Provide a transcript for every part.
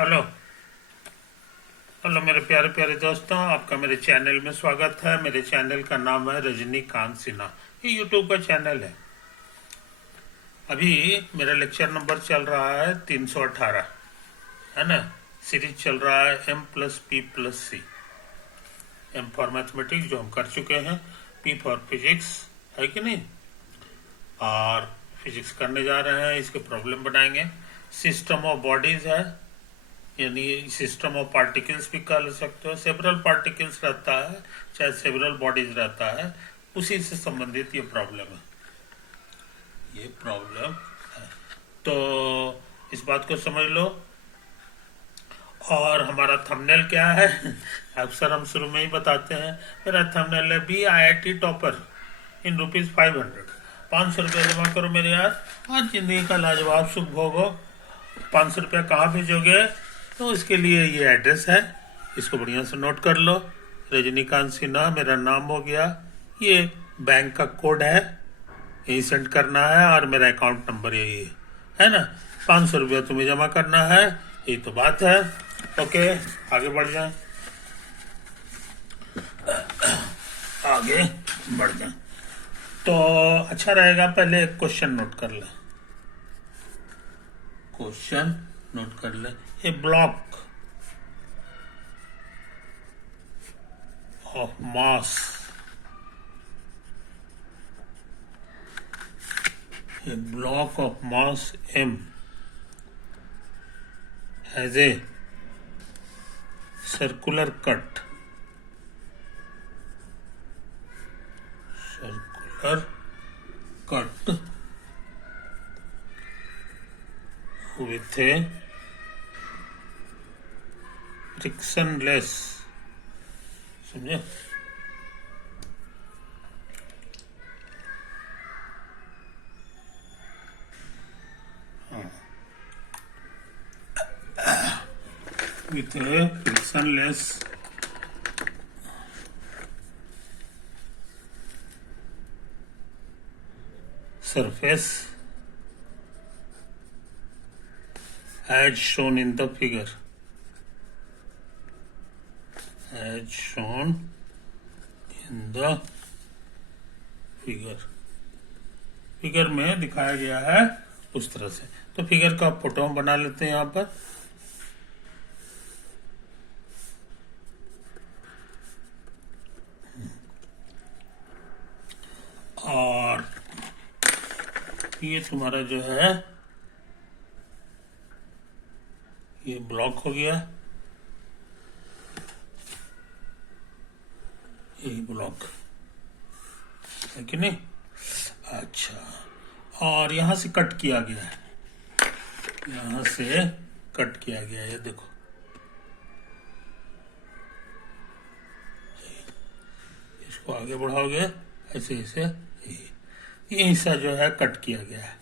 Hello. Hello मेरे प्यारे प्यारे दोस्तों, आपका मेरे चैनल में स्वागत है। मेरे चैनल का नाम है रजनीकांत सिन्हा। ये यूट्यूब का चैनल है। अभी मेरा लेक्चर नंबर चल रहा है 318, है ना। सीरीज चल रहा है M+P+C। M फॉर मैथमेटिक्स जो हम कर चुके हैं, P फॉर फिजिक्स, है कि नहीं। और फिजिक्स करने जा रहे हैं, इसके प्रॉब्लम बनाएंगे। सिस्टम ऑफ बॉडीज है, यानी सिस्टम ऑफ पार्टिकल्स भी कह सकते हो। सेवरल पार्टिकल्स रहता है, चाहे सेवरल बॉडीज रहता है, उसी से संबंधित ये प्रॉब्लम है। ये प्रॉब्लम है, तो इस बात को समझ लो। और हमारा थंबनेल क्या है अक्सर हम शुरू में ही बताते हैं। मेरा थंबनेल है BIIT टॉपर इन ₹500। 500 रुपया जमा करो मेरे यार, आज जिंदगी का लाजवाब सुख भोगो। 500 रुपया कहाँ भेजोगे? तो इसके लिए ये एड्रेस है, इसको बढ़िया से नोट कर लो। रजनीकांत सिन्हा मेरा नाम हो गया, ये बैंक का कोड है, यही सेंड करना है, और मेरा अकाउंट नंबर यही है ना। 500 रुपया तुम्हें जमा करना है, यही तो बात है। ओके, आगे बढ़ जाए, आगे बढ़ जाए। तो अच्छा रहेगा, पहले एक क्वेश्चन नोट कर ले। क्वेश्चन नोट कर ले। ए block of mass, a block of mass m has a circular cut with a frictionless, समझे। with a frictionless surface as shown in the figure, as shown in the figure। Figure में दिखाया गया है उस तरह से। तो फिगर का फोटो हम बना लेते हैं यहाँ पर। और ये तुम्हारा जो है ये ब्लॉक हो गया, यही ब्लॉक है कि नहीं। अच्छा, और यहां से कट किया गया है, यहां से कट किया गया है, ये देखो, इसको आगे बढ़ाओगे ऐसे ऐसे, ये हिस्सा जो है कट किया गया है,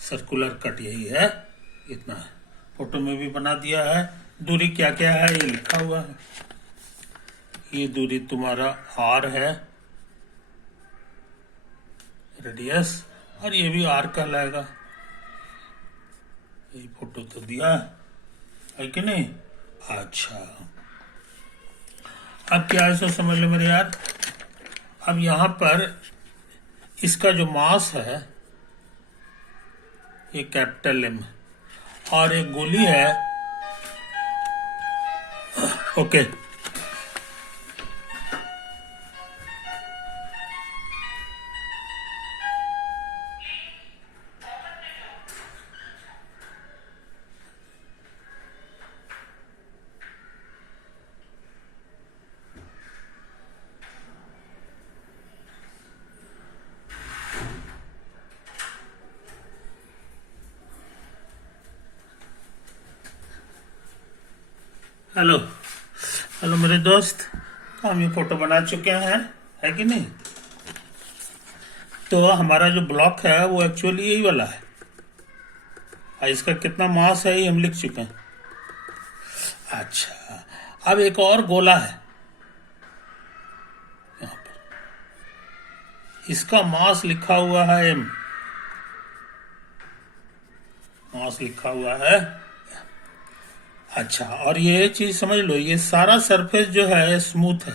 सर्कुलर कट यही है, इतना है। फोटो में भी बना दिया है। दूरी क्या क्या है ये लिखा हुआ है। ये दूरी तुम्हारा R है, रेडियस, और ये भी R कहलाएगा। ये फोटो तो दिया है कि नहीं। अच्छा, अब क्या है सो समझ लो मेरे यार। अब यहां पर इसका जो मास है ये कैपिटल M, और एक गोली है, ओके। हेलो हेलो मेरे दोस्त, हम ये फोटो बना चुके हैं, है कि नहीं। तो हमारा जो ब्लॉक है वो एक्चुअली यही वाला है, और इसका कितना मास है ये हम लिख चुके हैं। अच्छा, अब एक और गोला है यहाँ पर, इसका मास लिखा हुआ है M, मास लिखा हुआ है। अच्छा, और ये चीज समझ लो, ये सारा सरफेस जो है स्मूथ है।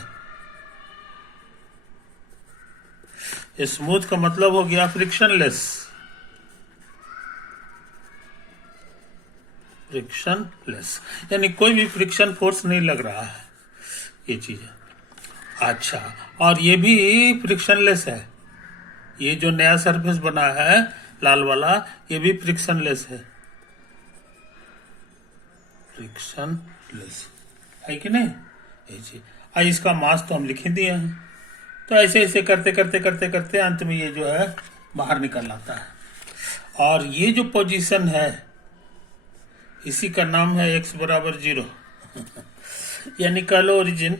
स्मूथ का मतलब हो गया फ्रिक्शनलेस। फ्रिक्शनलेस यानी कोई भी फ्रिक्शन फोर्स नहीं लग रहा है, ये चीज है। अच्छा, और ये भी फ्रिक्शनलेस है। ये जो नया सरफेस बना है लाल वाला, ये भी फ्रिक्शनलेस है। फ्रिक्शनलेस है कि नहीं, ये चीज। इसका मास तो हम लिख ही दिए हैं। तो ऐसे ऐसे करते करते करते करते अंत में ये जो है बाहर निकल आता है। और ये जो पोजीशन है, इसी का नाम है x बराबर 0 यानी कह लो ओरिजिन।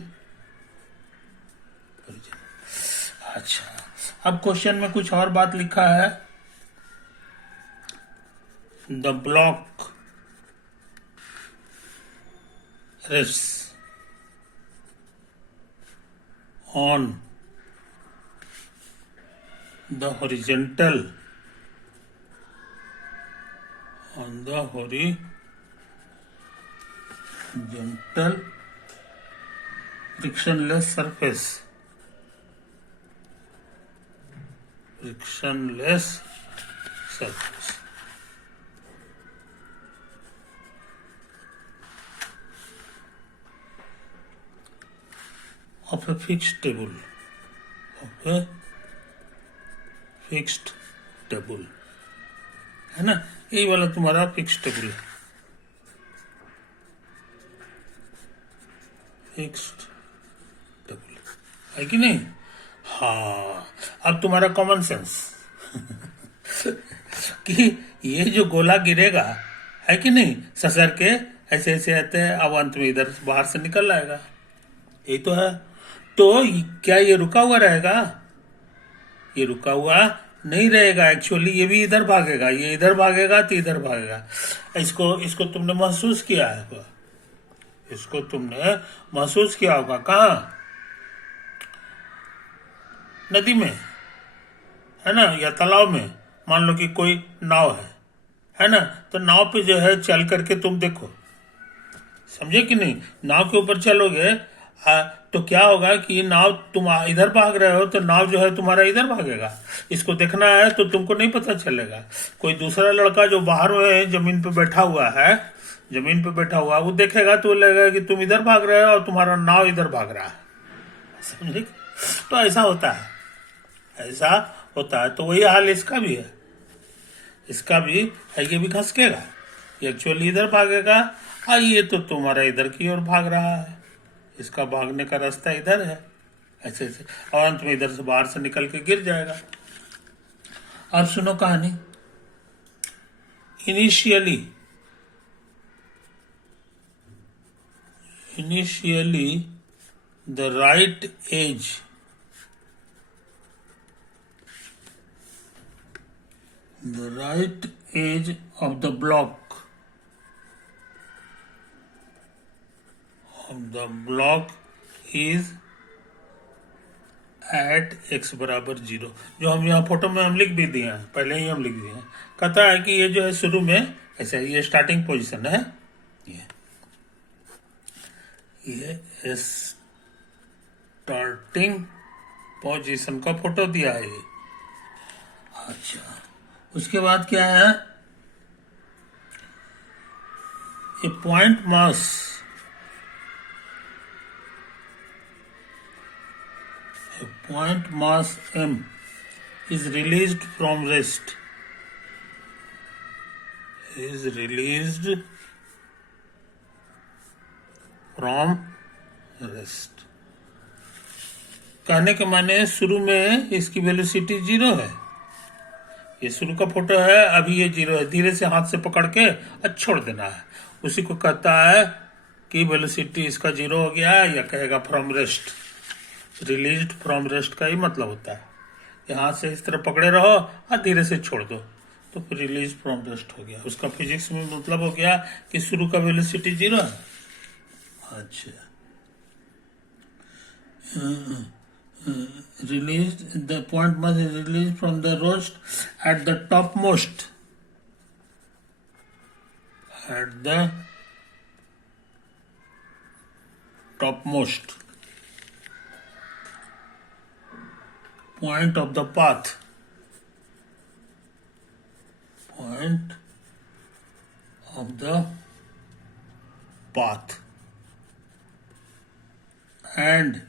अच्छा, अब क्वेश्चन में कुछ और बात लिखा है। The block rests on the horizontal frictionless surface of a fixed table है ना। यही वाला तुम्हारा फिक्स्ड टेबल है। फिक्स्ड टेबल है कि नहीं। हाँ, अब तुम्हारा कॉमन सेंस कि ये जो गोला गिरेगा, है कि नहीं, ससर के ऐसे ऐसे आते हैं, अब अंत में इधर बाहर से निकल आएगा। यही तो है। तो क्या ये रुका हुआ रहेगा? ये रुका हुआ नहीं रहेगा। एक्चुअली ये भी इधर भागेगा, ये इधर भागेगा तो इधर भागेगा। इसको इसको तुमने महसूस किया है, इसको तुमने महसूस किया होगा। कहाँ? नदी में, है ना, या तालाब में। मान लो कि कोई नाव है ना, तो नाव पे जो है चल करके तुम देखो, समझे कि नहीं। नाव के ऊपर चलोगे तो क्या होगा कि नाव, तुम इधर भाग रहे हो तो नाव जो है तुम्हारा इधर भागेगा। इसको देखना है तो तुमको नहीं पता चलेगा। कोई दूसरा लड़का जो बाहर में जमीन पे बैठा हुआ है, वो देखेगा तो लगेगा कि तुम इधर भाग रहे हो और तुम्हारा नाव इधर भाग रहा है, समझे। तो ऐसा होता है। तो वही हाल इसका भी है। इसका भी है, ये भी घसकेगा, ये एक्चुअली इधर भागेगा, ये तो तुम्हारा इधर की ओर भाग रहा है। इसका भागने का रास्ता इधर है, ऐसे ऐसे, और अंत में इधर से बाहर से निकल के गिर जाएगा। अब सुनो कहानी। Initially the right edge of the block is at x बराबर 0। जो हम यहाँ फोटो में हम लिख भी दिए हैं, पहले ही हम लिख दिए हैं। कहता है कि ये जो है शुरू में ऐसा, ये स्टार्टिंग पोजीशन है, ये स्टार्टिंग पोजीशन का फोटो दिया है ये। अच्छा, उसके बाद क्या है, ए point mass m is released from rest, कहने के माने शुरू में इसकी वेलोसिटी 0 है। ये शुरू का फोटो है, अभी ये 0 है। धीरे से हाथ से पकड़ के छोड़ देना है। उसी को कहता है कि वेलोसिटी इसका 0 हो गया, या कहेगा from rest. Released from rest का ही मतलब होता है कि हाथ से इस तरह पकड़े रहो और धीरे से छोड़ दो, तो फिर रिलीज फ्रॉम रेस्ट हो गया। उसका फिजिक्स में मतलब हो गया कि शुरू का वेलोसिटी 0 है। अच्छा, released, the point mass is released from the rest at the topmost at the topmost point of the path. Point of the path. And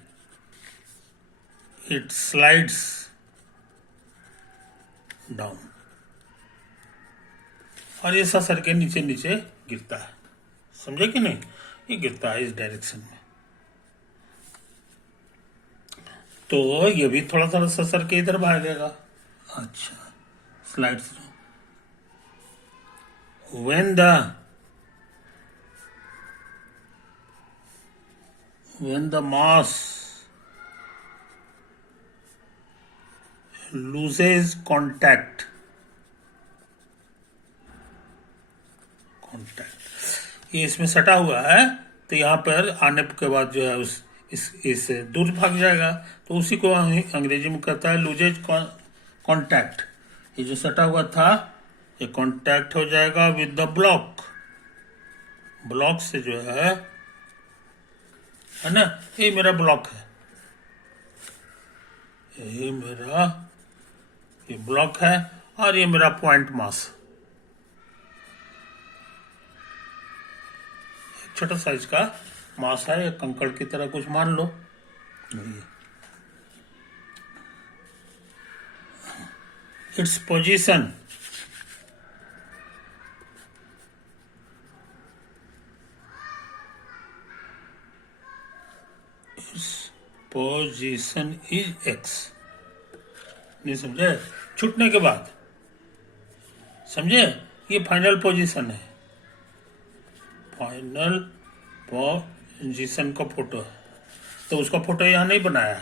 it slides down. और ये सर के नीचे नीचे गिरता है, समझे कि नहीं? ये गिरता है इस डायरेक्शन में। तो ये भी थोड़ा थोड़ा सर के इधर भागेगा। अच्छा, slides. when the mass loses contact, ये इसमें सटा हुआ है, तो यहाँ पर आने के बाद जो है इस दूर भाग जाएगा। तो उसी को अंग्रेजी में कहता है लूजेज कॉन्टैक्ट। ये जो सटा हुआ था ये कॉन्टैक्ट हो जाएगा विद द ब्लॉक से जो है ना। ये मेरा ब्लॉक है, ये ब्लॉक है और ये मेरा पॉइंट मास। छोटा साइज का मास है, कंकड़ की तरह कुछ मान लो। It's position is x. नहीं समझे? छूटने के बाद समझे, ये फाइनल पोजीशन है, फाइनल पोजीशन का फोटो है। तो उसका फोटो यहाँ नहीं बनाया,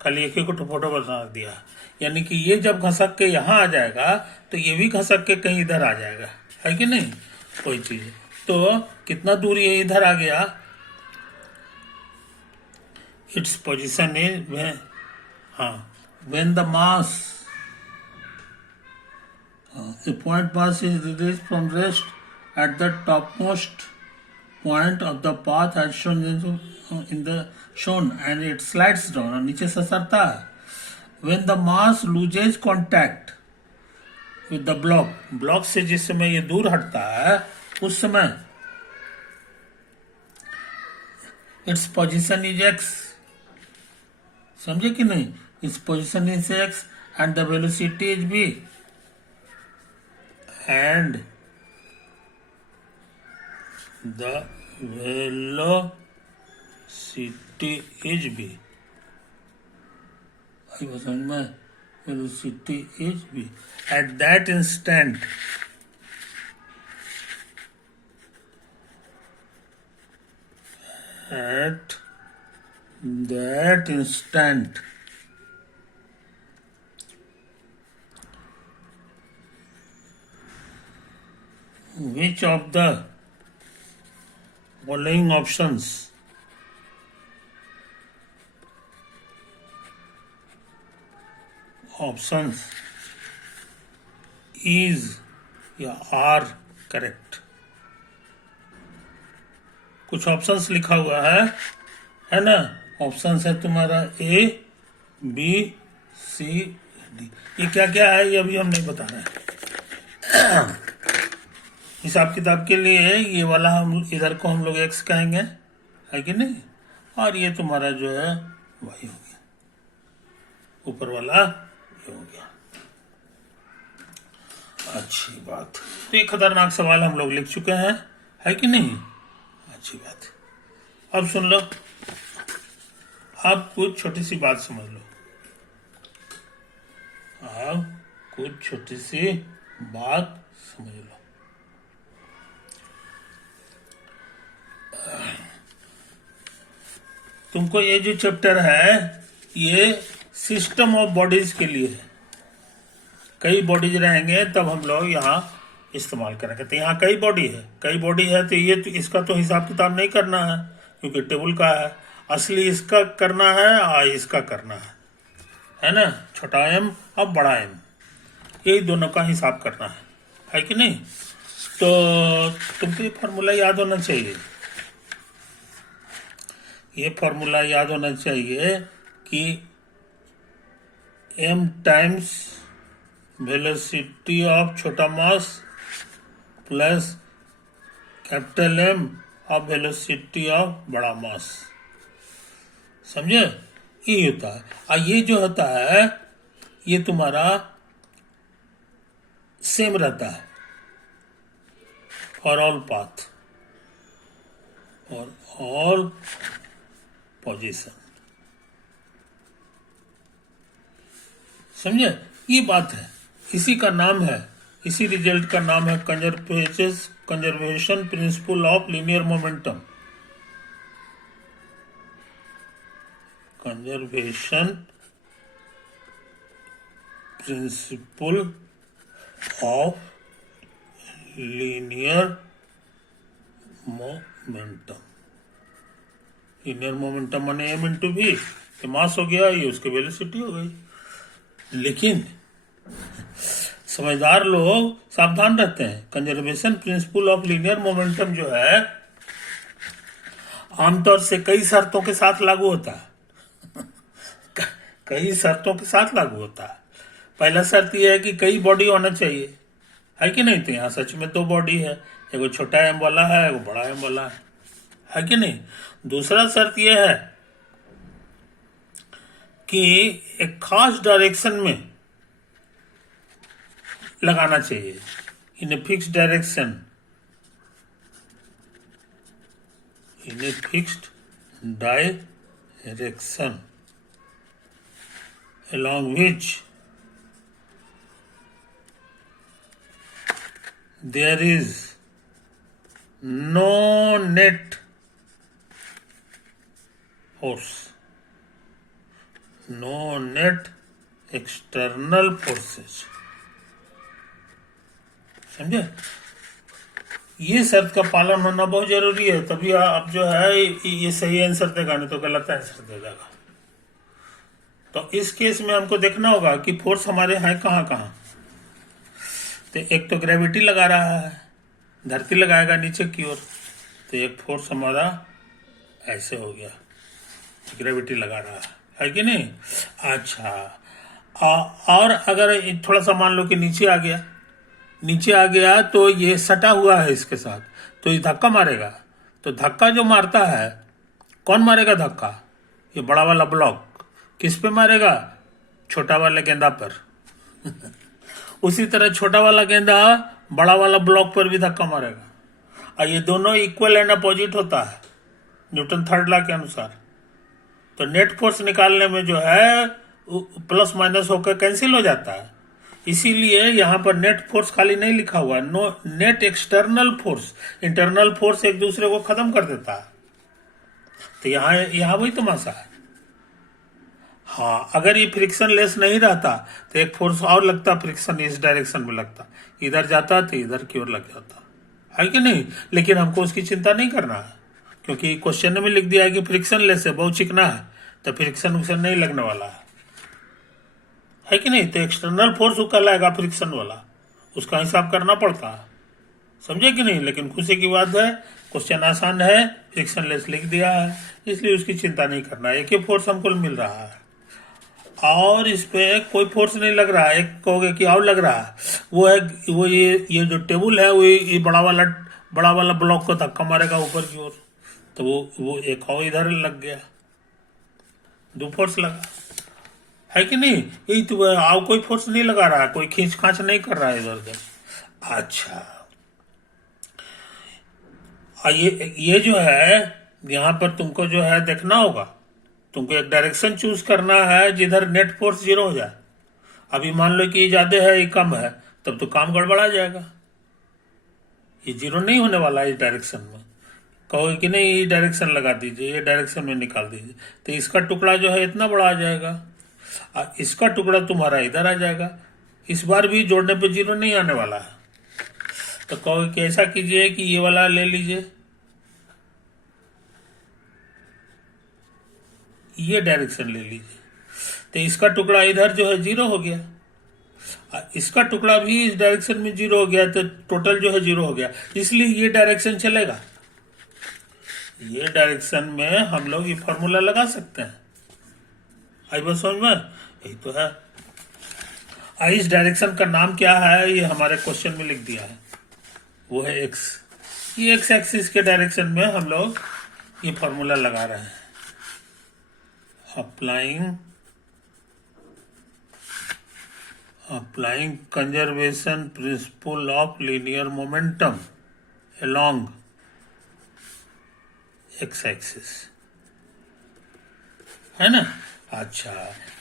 खाली एक ही फोटो बना दिया। यानी कि ये जब घसक के यहाँ आ जाएगा तो ये भी घसक के कहीं इधर आ जाएगा, है कि नहीं? कोई चीज तो कितना दूर ये इधर आ गया। It's position is when the mass a point mass is released from rest at the topmost point of the path as shown in the shown and it slides down, और नीचे ससरता है। when the mass loses contact with the block से जिस समय ये दूर हटता है उस समय its position is x। समझे कि नहीं? its position is x and the velocity is v, and the velocity is v। आई बात समझ में? velocity is v at that instant। at that instant which of the following options is या are correct? कुछ options लिखा हुआ है ना? Options है तुम्हारा ए बी सी डी। ये क्या क्या है ये अभी हम नहीं बता रहे हैं। हिसाब किताब के लिए ये वाला हम इधर को हम लोग एक्स कहेंगे, है कि नहीं? और ये तुम्हारा जो है वाई हो गया, ऊपर वाला ये हो गया। अच्छी बात। तो ये खतरनाक सवाल हम लोग लिख चुके हैं, है कि नहीं? अच्छी बात। अब सुन लो, अब कुछ छोटी सी बात समझ लो। अब कुछ छोटी सी बात समझ लो। तुमको ये जो चैप्टर है ये सिस्टम ऑफ बॉडीज के लिए है। कई बॉडीज रहेंगे तब हम लोग यहाँ इस्तेमाल करेंगे। तो यहाँ कई बॉडी है तो ये तो इसका तो हिसाब किताब नहीं करना है क्योंकि टेबल का है। असली इसका करना है और इसका करना है ना? छोटा एम और बड़ा एम, यही दोनों का हिसाब करना है कि नहीं? तो तुमको ये फॉर्मूला याद होना चाहिए, ये फॉर्मूला याद होना चाहिए कि m टाइम्स वेलोसिटी ऑफ छोटा mass plus capital M of velocity of बड़ा मास। समझे? ये होता है। और ये जो होता है ये तुम्हारा सेम रहता है फॉर ऑल पाथ और ऑल पोजीशन। समझे? ये बात है, इसी का नाम है, इसी रिजल्ट का नाम है conservation principle of linear momentum. Conservation principle of linear momentum. Linear momentum माने m इंटू v, ये मास हो गया, ये उसकी वेलोसिटी हो गई। लेकिन समझदार लोग सावधान रहते हैं। Conservation principle of linear momentum जो है आमतौर से कई शर्तों के साथ लागू होता है। कई शर्तों के साथ लागू होता है। पहला शर्त यह है कि कई बॉडी होना चाहिए, है कि नहीं? तो यहाँ सच में 2 बॉडी है, एगो छोटा m वाला है, एगो बड़ा m वाला है कि नहीं? दूसरा शर्त यह है कि एक खास डायरेक्शन में लगाना चाहिए, in a fixed direction, in a fixed direction along which there is no net force, no net external forces। समझे? ये शर्त का पालन होना बहुत जरूरी है, तभी आप जो है ये सही आंसर देगा, नहीं तो गलत आंसर दे देगा। तो इस केस में हमको देखना होगा कि फोर्स हमारे हैं कहाँ कहाँ। तो एक तो ग्रेविटी लगा रहा है, धरती लगाएगा नीचे की ओर, तो एक फोर्स हमारा ऐसे हो गया, ग्रेविटी लगा रहा है कि नहीं? अच्छा, और अगर थोड़ा सा मान लो कि नीचे आ गया तो ये सटा हुआ है इसके साथ, तो ये धक्का मारेगा। तो धक्का जो मारता है, कौन मारेगा धक्का? ये बड़ा वाला ब्लॉक किस पे मारेगा? छोटा वाला गेंदा पर। उसी तरह छोटा वाला गेंदा बड़ा वाला ब्लॉक पर भी धक्का मारेगा। और ये दोनों इक्वल एंड अपोजिट होता है न्यूटन थर्ड लॉ के अनुसार। तो नेट फोर्स निकालने में जो है प्लस माइनस होकर कैंसिल हो जाता है। इसीलिए यहाँ पर नेट फोर्स खाली नहीं लिखा हुआ, no net external force, internal force एक दूसरे को खत्म कर देता है। तो यहाँ वही तमाशा है। हाँ, अगर ये फ्रिक्शन लेस नहीं रहता तो एक फोर्स और लगता, फ्रिक्शन इस डायरेक्शन में लगता, इधर जाता तो इधर की ओर लग जाता, है कि नहीं? लेकिन हमको उसकी चिंता नहीं करना है, क्योंकि क्वेश्चन में लिख दिया है कि फ्रिक्शन लेस है, बहुत चिकना है, तो फ्रिक्शन उक्शन नहीं लगने वाला है कि नहीं? तो एक्सटर्नल फोर्स वो कहलाएगा फ्रिक्शन वाला, उसका हिसाब करना पड़ता है। समझे कि नहीं? लेकिन खुशी की बात है, क्वेश्चन आसान है, फ्रिक्शन लेस लिख दिया है, इसलिए उसकी चिंता नहीं करना। एक ही फोर्स हमको मिल रहा है और इस पे कोई फोर्स नहीं लग रहा है। एक कहोगे कि और लग रहा है, वो ये जो टेबल है, वो ये बड़ा वाला ब्लॉक को धक्का मारेगा ऊपर की ओर, तो वो एक और इधर लग गया, 2 फोर्स लगा, है कि नहीं? यही तो, और कोई फोर्स नहीं लगा रहा है, कोई खींच खांच नहीं कर रहा है इधर उधर। अच्छा, ये जो है यहाँ पर तुमको जो है देखना होगा, तुमको एक डायरेक्शन चूज करना है जिधर नेट फोर्स 0 हो जाए। अभी मान लो कि ये ज्यादा है, ये कम है, तब तो काम गड़बड़ा जाएगा। ये 0 नहीं होने वाला है इस डायरेक्शन में। कहोगे कि नहीं ये डायरेक्शन लगा दीजिए, ये डायरेक्शन में निकाल दीजिए, तो इसका टुकड़ा जो है इतना बड़ा आ जाएगा और इसका टुकड़ा तुम्हारा इधर आ जाएगा। इस बार भी जोड़ने पे 0 नहीं आने वाला है। तो कहोगे कि ऐसा कीजिए कि ये वाला ले लीजिए, ये डायरेक्शन ले लीजिए, तो इसका टुकड़ा इधर जो है 0 हो गया। इसका टुकड़ा भी इस डायरेक्शन में 0 हो गया, तो टोटल जो है 0 हो गया, इसलिए ये डायरेक्शन चलेगा। ये डायरेक्शन में हम लोग ये फॉर्मूला लगा सकते हैं। आई बात समझ में? यही तो है। इस डायरेक्शन का नाम क्या है, ये हमारे क्वेश्चन में लिख दिया है, वो है एक्स। ये एक्स एक्सिस के डायरेक्शन में हम लोग ये फॉर्मूला लगा रहे हैं। Applying conservation principle of linear momentum along x axis, है ना। अच्छा,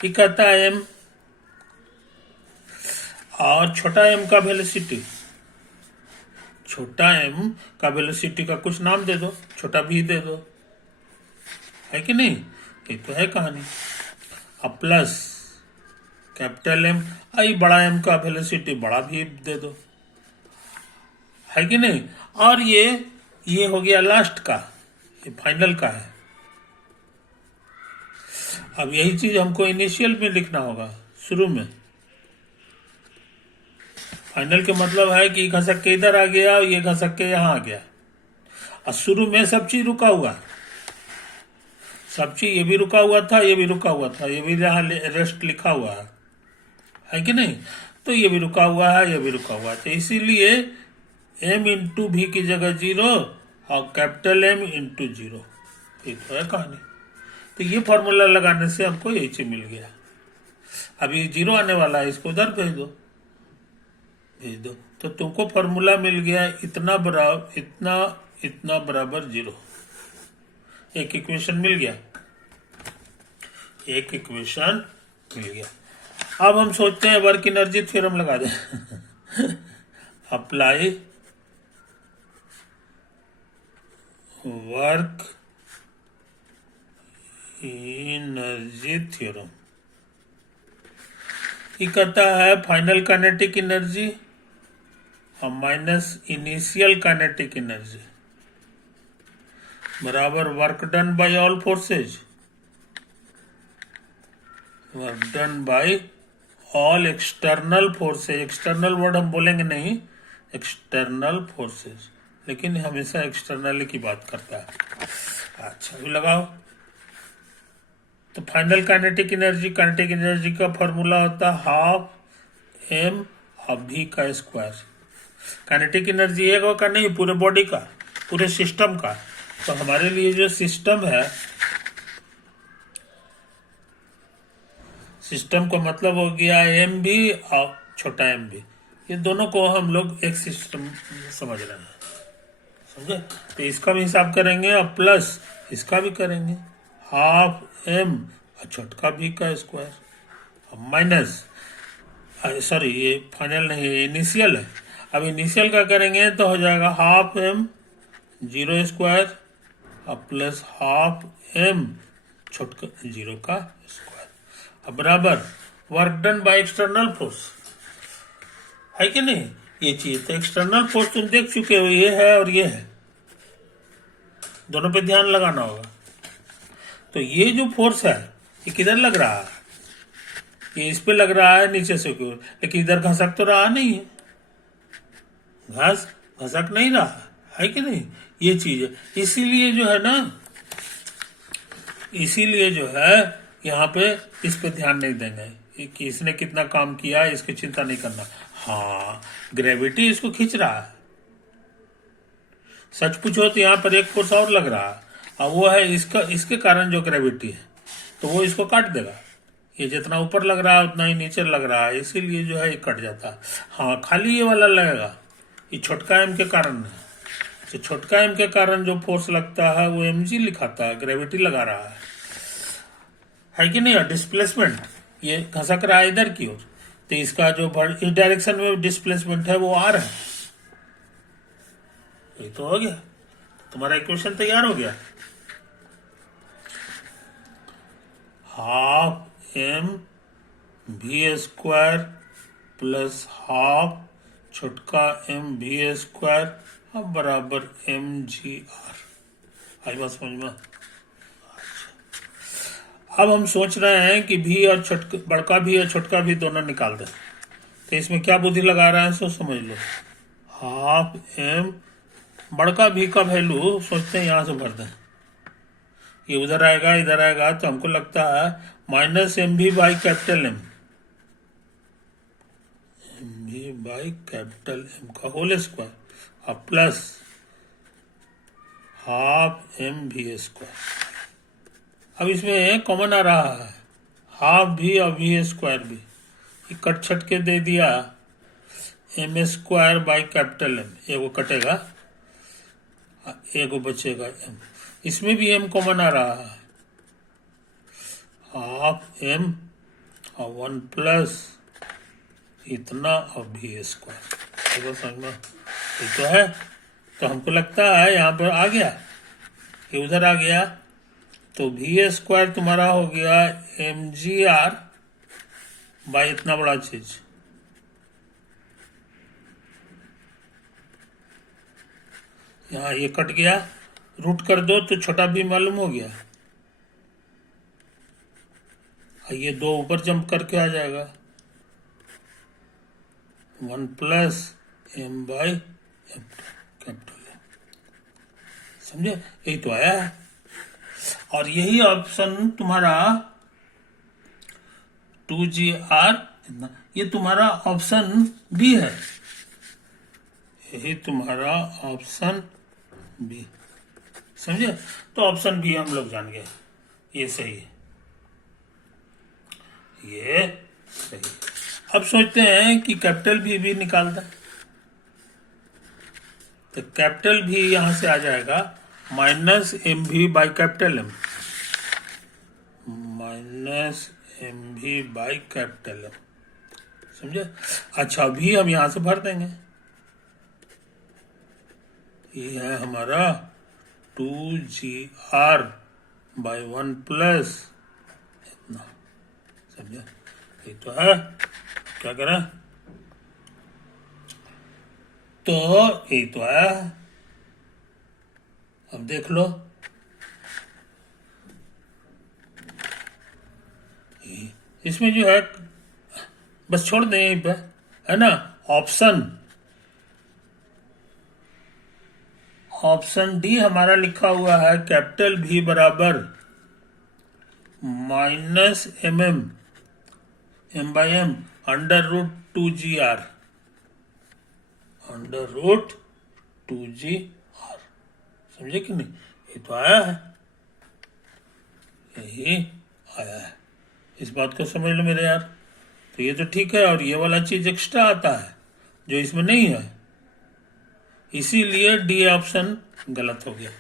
ये कहता है एम, और छोटा एम का वेलोसिटी, छोटा एम का वेलोसिटी का कुछ नाम दे दो, छोटा भी दे दो, है कि नहीं? ये तो है कहानी। अब प्लस कैपिटल एम, आई बड़ा एम का वेलोसिटी बड़ा भी दे दो, है कि नहीं? और ये हो गया लास्ट का, ये फाइनल का है। अब यही चीज हमको इनिशियल में लिखना होगा, शुरू में। फाइनल के मतलब है कि घसक के इधर आ गया और ये घसक के यहां आ गया, और शुरू में सब चीज रुका हुआ, सब चीज, ये भी रुका हुआ था, ये भी रुका हुआ था, ये भी यहाँ रेस्ट लिखा हुआ है कि नहीं? तो ये भी रुका हुआ है, ये भी रुका हुआ है, तो इसीलिए एम इंटू भी की जगह 0 और कैपिटल एम इंटू 0, ये तो है कहानी। तो ये फॉर्मूला लगाने से हमको यही चीज मिल गया। अभी 0 आने वाला है, इसको उधर भेज दो, भेज दो, तो तुमको फॉर्मूला मिल गया इतना बराबर इतना, इतना बराबर 0। एक इक्वेशन मिल गया, एक इक्वेशन मिल गया। अब हम सोचते हैं वर्क एनर्जी थ्योरम लगा दें। Apply work energy theorem. ये कहता है फाइनल काइनेटिक एनर्जी और माइनस इनिशियल काइनेटिक एनर्जी बराबर work done by all forces, work done by all external forces. External word हम बोलेंगे नहीं, एक्सटर्नल फोर्सेज, लेकिन हमेशा एक्सटर्नल की बात करता है। अच्छा, भी लगाओ। तो फाइनल काइनेटिक एनर्जी का फॉर्मूला होता है हाफ एम और भी का स्क्वायर। काइनेटिक एनर्जी एक का नहीं, पूरे बॉडी का, पूरे सिस्टम का। तो हमारे लिए जो सिस्टम है, सिस्टम का मतलब हो गया एम भी और छोटा एम भी, ये दोनों को हम लोग एक सिस्टम समझ रहे हैं, समझे? तो इसका भी हिसाब करेंगे और प्लस इसका भी करेंगे, हाफ एम और छोटका भी का स्क्वायर माइनस, सॉरी ये फाइनल नहीं है, इनिशियल है। अब इनिशियल का करेंगे तो हो जाएगा हाफ एम 0 स्क्वायर और प्लस हाफ एम छोटका 0 का स्क्वायर, अब बराबर work done by external force, है कि नहीं? ये चीज तो एक्सटर्नल फोर्स तुम देख चुके हो, ये है और ये है, दोनों पे ध्यान लगाना होगा। तो ये जो फोर्स है ये किधर लग रहा है? ये इस पे लग रहा है नीचे से की ओर, लेकिन इधर घसक तो रहा नहीं है, घसक नहीं रहा है कि नहीं? ये चीज है, इसीलिए जो है ना, इसीलिए जो है यहाँ पे इस पे ध्यान नहीं देंगे कि इसने कितना काम किया है, इसकी चिंता नहीं करना। हाँ, ग्रेविटी इसको खींच रहा है, सच पूछो तो यहाँ पर एक फोर्स और लग रहा है, और वो है इसका, इसके कारण जो ग्रेविटी है, तो वो इसको काट देगा। ये जितना ऊपर लग रहा है उतना ही नीचे लग रहा है, इसीलिए जो है ये कट जाता है। हाँ, खाली ये वाला लगेगा, ये छोटका एम के कारण है। तो छोटका एम के कारण जो फोर्स लगता है वो mg लिखाता है, ग्रेविटी लगा रहा है कि नहीं? और डिस्प्लेसमेंट ये घसक रहा है इधर की ओर, तो इसका जो इस डायरेक्शन में डिस्प्लेसमेंट है वो r है। ये तो हो गया, तुम्हारा इक्वेशन तैयार हो गया। हाफ एम भी स्क्वायर प्लस हाफ छोटका एम भी स्क्वायर अब बराबर mgr। आई बात समझ में? अब हम सोच रहे हैं कि भी और बड़का भी और छोटका भी दोनों निकाल दें। तो तो इसमें क्या बुद्धि लगा रहा है सो समझ लो। हाफ एम बड़का भी का वैल्यू सोचते हैं यहाँ से भर दें, ये उधर आएगा इधर आएगा, तो हमको लगता है minus M V by capital M, M V by capital M का होल स्क्वायर और प्लस हाफ एम भी स्क्वायर। अब इसमें कॉमन आ रहा है हाफ भी और भी स्क्वायर भी, कट छट के दे दिया M square by capital M, एगो कटेगा एगो बचेगा एम, इसमें भी एम कॉमन आ रहा है हाफ एम और 1 प्लस इतना और भी स्क्वायर, देखो समझ में ये तो है। तो हमको लगता है यहाँ पर आ गया, ये उधर आ गया, तो भी स्क्वायर तुम्हारा हो गया एम जी आर बाई इतना बड़ा चीज, यहाँ ये कट गया, रूट कर दो तो छोटा भी मालूम हो गया, ये 2 ऊपर जंप करके आ जाएगा 1 plus M by M capital M, समझे, यही तो आया है। और यही ऑप्शन तुम्हारा 2GR इतना, ये तुम्हारा ऑप्शन बी है, यही तुम्हारा ऑप्शन बी, समझे। तो ऑप्शन बी हम लोग जान गए, ये सही है, ये सही है। अब सोचते हैं कि कैपिटल भी निकालता है, तो कैपिटल भी यहां से आ जाएगा minus M V by capital M, minus M V by capital M, समझे। अच्छा भी हम यहां से भर देंगे, ये है हमारा 2GR बाई 1 प्लस इतना, समझे, ये तो है। क्या करें, तो ये तो है, अब देख लो इसमें जो है बस छोड़ दें यहीं पे, है ना। ऑप्शन डी हमारा लिखा हुआ है कैपिटल भी बराबर minus M by M under root 2GR, under root 2GR, समझे कि नहीं, ये तो आया है, यही आया है, इस बात को समझ लो मेरे यार। तो ये तो ठीक है, और ये वाला चीज एक्स्ट्रा आता है जो इसमें नहीं है, इसीलिए डी ऑप्शन गलत हो गया,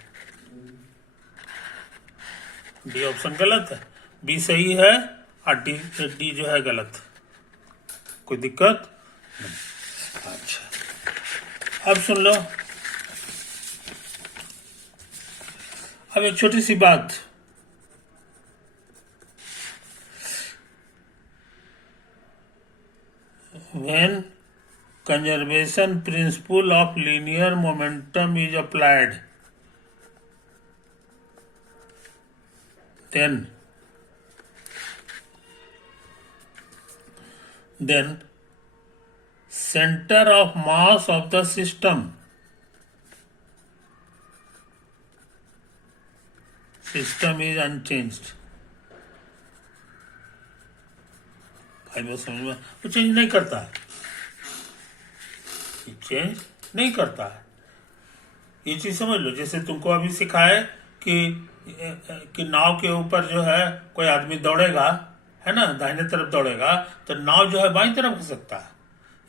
डी ऑप्शन गलत है, बी सही है और डी जो है गलत, कोई दिक्कत नहीं। अच्छा अब सुन लो, अब एक छोटी सी बात, when conservation principle of linear momentum is applied, then center of mass of the system is unchanged। भाई वो समझ में, वो चेंज नहीं करता है, चेंज नहीं करता है, ये चीज समझ लो। जैसे तुमको अभी सिखाए कि नाव के ऊपर जो है कोई आदमी दौड़ेगा, है ना, दाहिने तरफ दौड़ेगा, तो नाव जो है बाईं तरफ हो सकता है,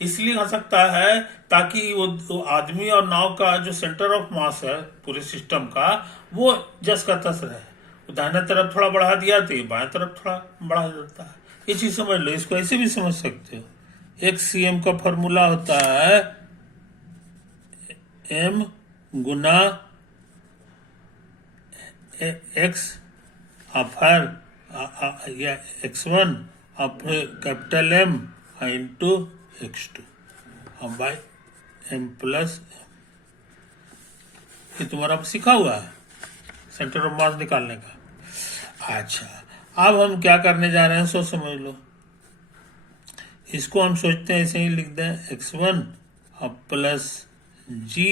इसलिए हो सकता है ताकि वो आदमी और नाव का जो सेंटर ऑफ मास है पूरे सिस्टम का, वो जस का तस रहे। दाहिने तरफ थोड़ा बढ़ा दिया तो ये बाएं तरफ थोड़ा बढ़ा देता है, ये चीज समझ लो। इसको ऐसे भी समझ सकते हो, एक CM का फॉर्मूला होता है M गुना x और फिर या x1 और फिर कैपिटल M इंटू x2 और बाई M प्लस M, ये तुम्हारा सीखा हुआ है सेंटर ऑफ मास निकालने का। अच्छा अब हम क्या करने जा रहे हैं सो समझ लो, इसको हम सोचते हैं ऐसे ही लिख दें x1 अब प्लस g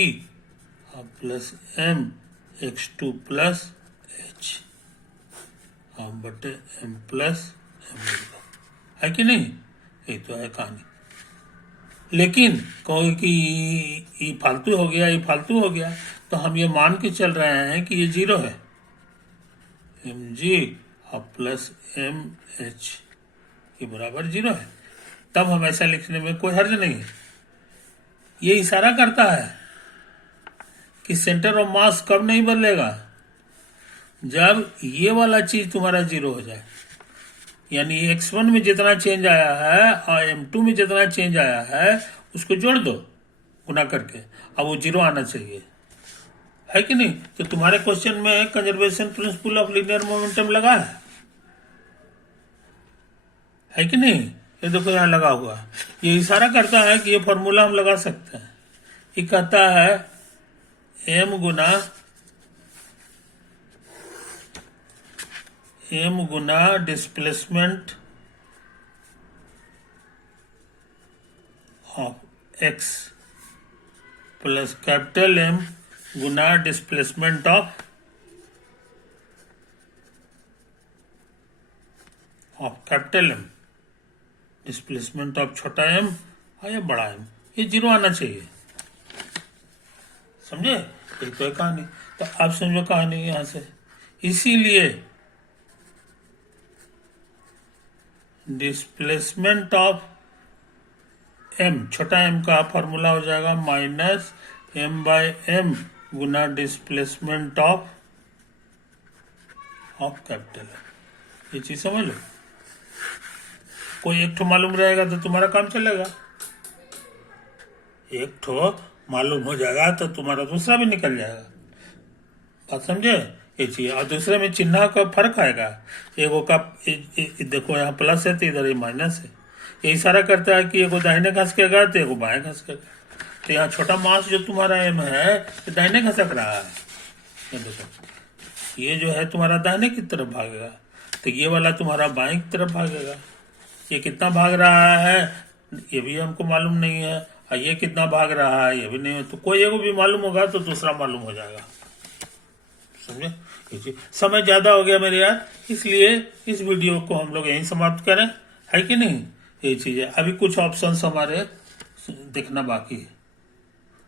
अब plus m x2 plus h अब बटे m प्लस m है कि नहीं। ये तो है कहानी। लेकिन कहो कि ये फालतू हो गया, ये फालतू हो गया, तो हम ये मान के चल रहे हैं कि ये 0 है। mg अब प्लस mh के बराबर 0 है, तब हम ऐसा लिखने में कोई हर्ज नहीं है। ये इशारा करता है कि सेंटर ऑफ मास कब नहीं बदलेगा, जब ये वाला चीज तुम्हारा 0 हो जाए। यानी x1 में जितना चेंज आया है और m2 में जितना चेंज आया है उसको जोड़ दो गुना करके, अब वो 0 आना चाहिए, है कि नहीं। तो तुम्हारे क्वेश्चन में conservation principle of linear momentum लगा है कि नहीं। ये देखो यहाँ लगा हुआ, ये इशारा करता है कि ये फॉर्मूला हम लगा सकते हैं। ये कहता है m Guna displacement of x plus capital M Guna displacement of capital M, displacement of छोटा m या बड़ा M, ये 0 आना चाहिए। समझे, ये तो है कहानी। तो आप समझो कहानी यहां से। इसीलिए डिस्प्लेसमेंट ऑफ m, छोटा m का फॉर्मूला हो जाएगा minus m/m Guna displacement of capital M। ये चीज समझ लो। कोई एक ठो मालूम रहेगा तो तुम्हारा काम चलेगा, एक ठो मालूम हो जाएगा तो तुम्हारा दूसरा भी निकल जाएगा। बात समझे, ये चीज। और दूसरे में चिन्ह का फर्क आएगा, एगो का देखो यहाँ प्लस है तो इधर ही माइनस है। ये इशारा करता है कि एगो दाहिने घसकेगा तो एगो बाएं घसकेगा। तो यहाँ छोटा मास जो तुम्हारा m है तो दाहिने घसक रहा है, ये देखो ये जो है तुम्हारा दाहिने की तरफ भागेगा, तो ये वाला तुम्हारा बाएं की तरफ भागेगा। ये कितना भाग रहा है ये भी हमको मालूम नहीं है, और ये कितना भाग रहा है ये भी नहीं है। तो कोई एगो भी मालूम होगा तो दूसरा मालूम हो जाएगा। समझे। समय ज्यादा हो गया मेरे यार, इसलिए इस वीडियो को हम लोग यहीं समाप्त करें, है कि नहीं। ये चीज है। अभी कुछ ऑप्शंस हमारे देखना बाकी है।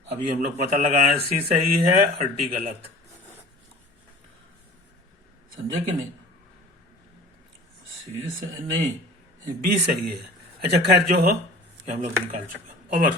अभी हम लोग पता लगाए सी सही है और डी गलत, समझे कि नहीं। सी नहीं, बी सही है। अच्छा खैर जो हो, ये हम लोग निकाल चुके। ओवर।